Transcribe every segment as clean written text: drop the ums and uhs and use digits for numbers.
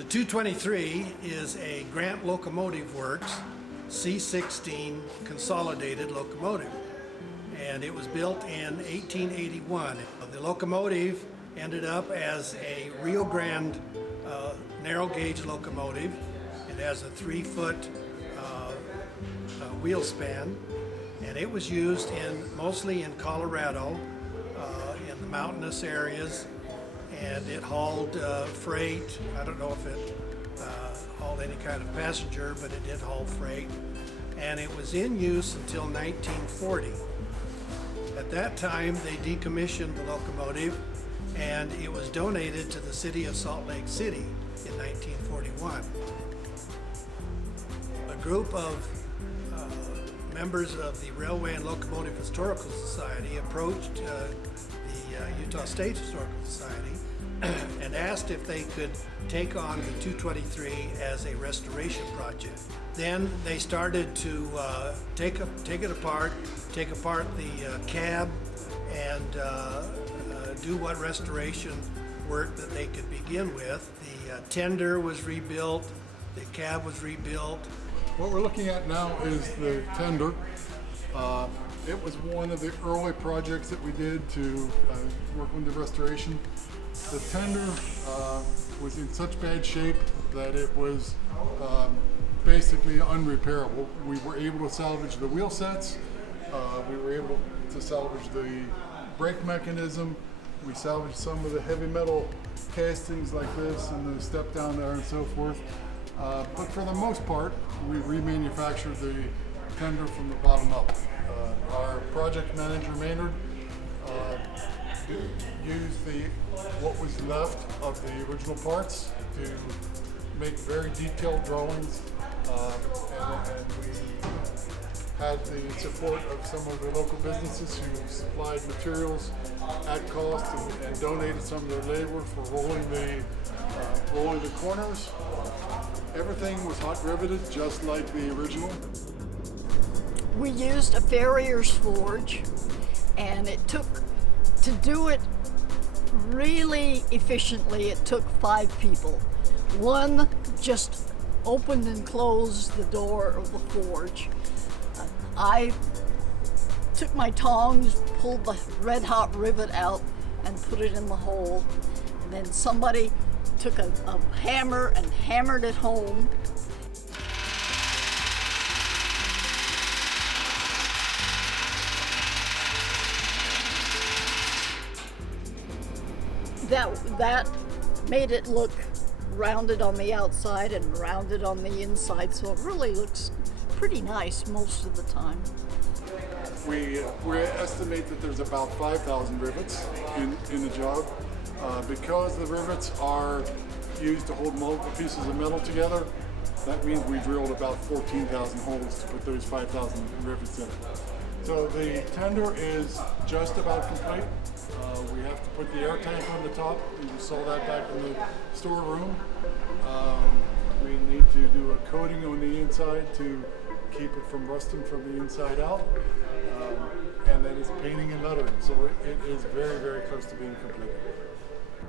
The 223 is a Grant Locomotive Works C16 consolidated locomotive, and it was built in 1881. The locomotive ended up as a Rio Grande narrow gauge locomotive. It has a 3-foot wheel span, and it was used mostly in Colorado, in the mountainous areas, and it hauled freight. I don't know if it hauled any kind of passenger, but it did haul freight, and it was in use until 1940. At that time, they decommissioned the locomotive, and it was donated to the city of Salt Lake City in 1941. A group of members of the Railway and Locomotive Historical Society approached the Utah State Historical Society and asked if they could take on the 223 as a restoration project. Then they started to take it apart, take apart the cab, and do what restoration work that they could begin with. The tender was rebuilt, the cab was rebuilt. What we're looking at now is the tender. It was one of the early projects that we did to work on the restoration. The tender was in such bad shape that it was basically unrepairable. We were able to salvage the wheel sets, we were able to salvage the brake mechanism, we salvaged some of the heavy metal castings like this and the step down there and so forth. But for the most part, we remanufactured the tender from the bottom up. Our project manager, Maynard, used what was left of the original parts to make very detailed drawings, and we had the support of some of the local businesses who supplied materials at cost and donated some of their labor for rolling the corners. Everything was hot riveted just like the original. We used a farrier's forge, and to do it really efficiently, it took 5 people. One just opened and closed the door of the forge. I took my tongs, pulled the red hot rivet out and put it in the hole. And then somebody took a hammer and hammered it home. That made it look rounded on the outside and rounded on the inside, so it really looks pretty nice most of the time. We estimate that there's about 5,000 rivets in the job. Because the rivets are used to hold multiple pieces of metal together, that means we drilled about 14,000 holes to put those 5,000 rivets in it. So the tender is just about complete. We have to put the air tank on the top. You saw that back in the storeroom. We need to do a coating on the inside to keep it from rusting from the inside out. And then it's painting and lettering. So it is very, very close to being completed.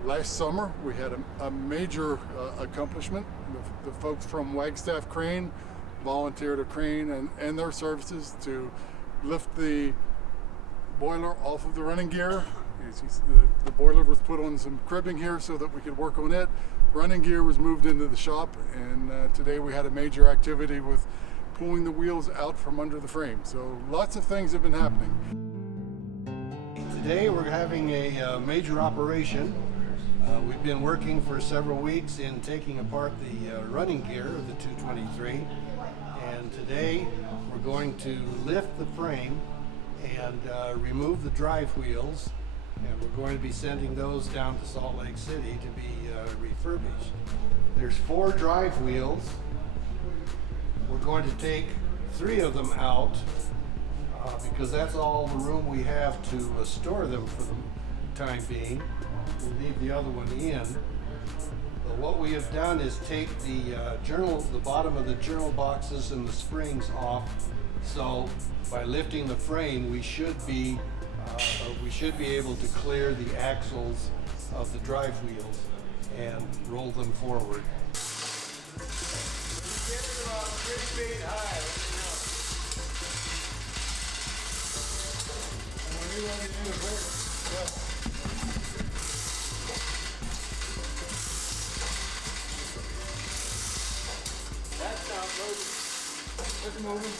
Last summer, we had a major accomplishment. The folks from Wagstaff Crane volunteered a crane and their services to lift the boiler off of the running gear. The boiler was put on some cribbing here so that we could work on it. Running gear was moved into the shop, and today we had a major activity with pulling the wheels out from under the frame. So lots of things have been happening. Today we're having a major operation. We've been working for several weeks in taking apart the running gear of the 223, and today we're going to lift the frame and remove the drive wheels, and we're going to be sending those down to Salt Lake City to be refurbished. There's 4 drive wheels. We're going to take 3 of them out because that's all the room we have to store them for the time being. We'll leave the other one in. But what we have done is take the bottom of the journal boxes and the springs off. So by lifting the frame, we should be able to clear the axles of the drive wheels and roll them forward. about 3 feet high. That's not moving. It's moving.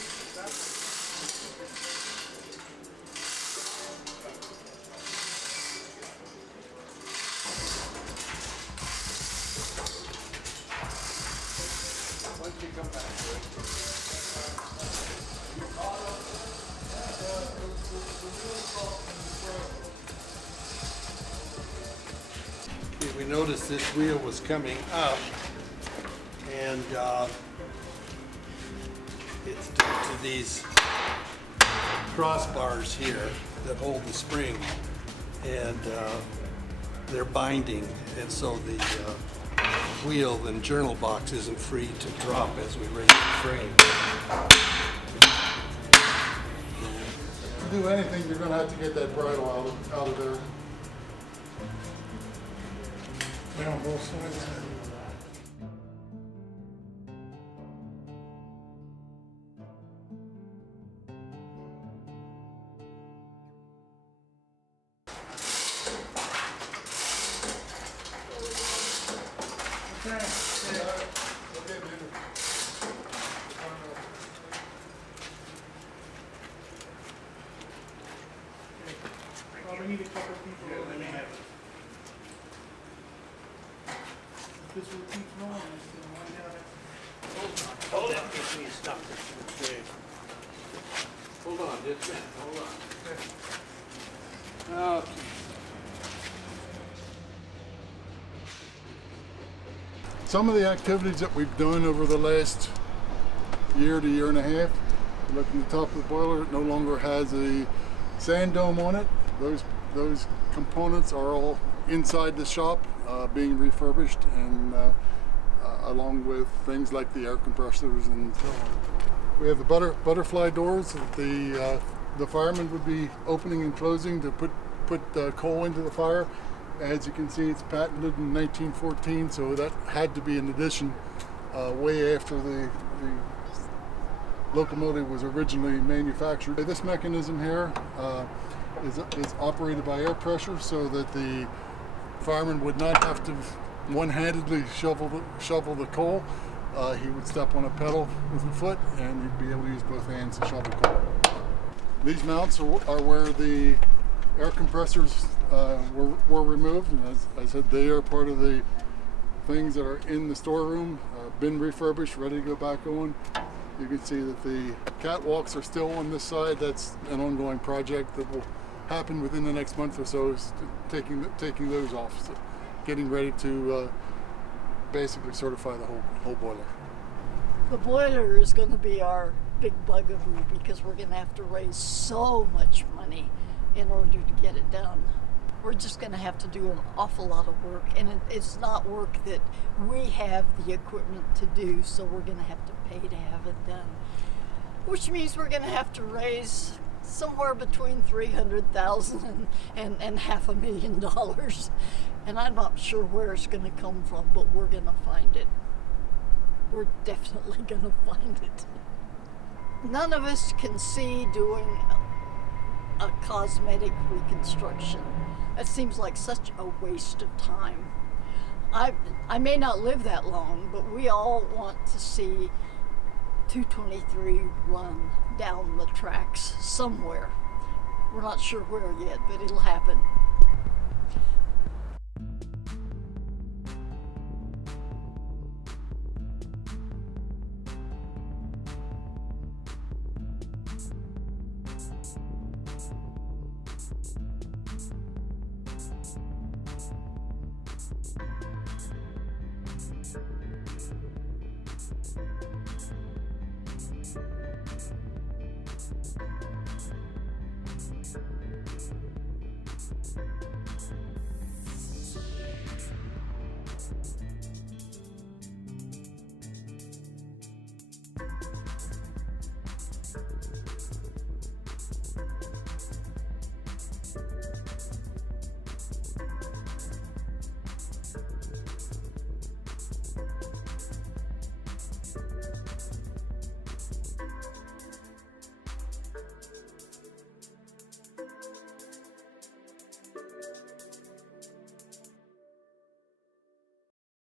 Once you come back to it. Okay, we noticed this wheel was coming up, and it's due to these crossbars here that hold the spring, and they're binding, and so the wheel and journal box isn't free to drop as we raise the frame. To do anything, you're going to have to get that bridle out of there. On both sides. We need a couple people. This will keep going. Hold on, give me stop this. Okay. Hold on, just a minute, hold on. Okay. Some of the activities that we've done over the last year to year and a half, look at the top of the boiler, it no longer has a sand dome on it. Those components are all inside the shop, being refurbished, and along with things like the air compressors and so on. We have the butterfly doors that the firemen would be opening and closing to put coal into the fire. As you can see, it's patented in 1914, so that had to be an addition way after the locomotive was originally manufactured. This mechanism here is operated by air pressure, so that the fireman would not have to one-handedly shovel the coal. He would step on a pedal with a foot, and he'd be able to use both hands to shovel coal. These mounts are where the air compressors were removed, and as I said, they are part of the things that are in the storeroom, been refurbished, ready to go back on. You can see that the catwalks are still on this side. That's an ongoing project that will happen within the next month or so, is taking those off, so getting ready to basically certify the whole boiler. The boiler is going to be our big bugaboo because we're going to have to raise so much money in order to get it done. We're just going to have to do an awful lot of work, and it's not work that we have the equipment to do, so we're going to have to pay to have it done, which means we're going to have to raise somewhere between $300,000 and $500,000, and I'm not sure where it's going to come from, but we're going to find it. We're definitely going to find it. None of us can see doing a cosmetic reconstruction. It seems like such a waste of time. I may not live that long, but we all want to see 223 run down the tracks somewhere. We're not sure where yet, but it'll happen.